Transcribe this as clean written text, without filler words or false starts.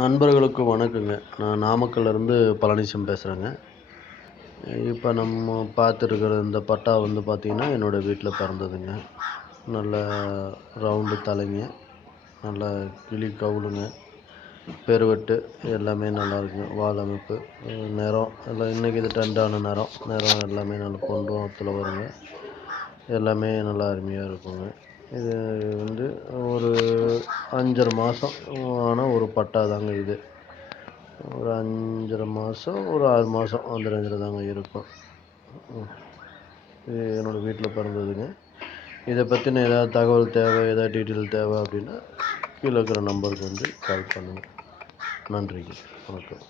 நண்பர்களுக்கு வணக்கங்க. நான் நாமக்கல்லேருந்து பழனிசாமி பேசுகிறேங்க. இப்போ நம்ம பார்த்துருக்குற இந்த பட்டா பார்த்திங்கன்னா, என்னோடய வீட்டில் பிறந்ததுங்க. நல்ல ரவுண்டு தலைங்க, நல்ல கிளி கவுளுங்க, பெருவெட்டு எல்லாமே நல்லாயிருக்குங்க. வால் அமைப்பு, நிறம் எல்லாம் இன்றைக்கி இது ட்ரெண்டான நிறம் எல்லாமே நல்ல பொன்னிறத்தில் வருங்க. எல்லாமே நல்லா அருமையாக இருக்குங்க. இது ஒரு 5 1/2 மாதம் ஆன ஒரு பட்டா தாங்க இது. ஒரு 5 1/2 மாதம், ஒரு 6 மாதம் அந்த ரேஞ்சில் தாங்க இருக்கும். இது என்னோடய வீட்டில் பிறந்ததுங்க. இதை பற்றின ஏதாவது தகவல் தேவை, ஏதாவது டீட்டெயில் தேவை அப்படின்னா கீழே இருக்கிற நம்பருக்கு கால் பண்ணுங்கள். நன்றிங்க. வணக்கம்.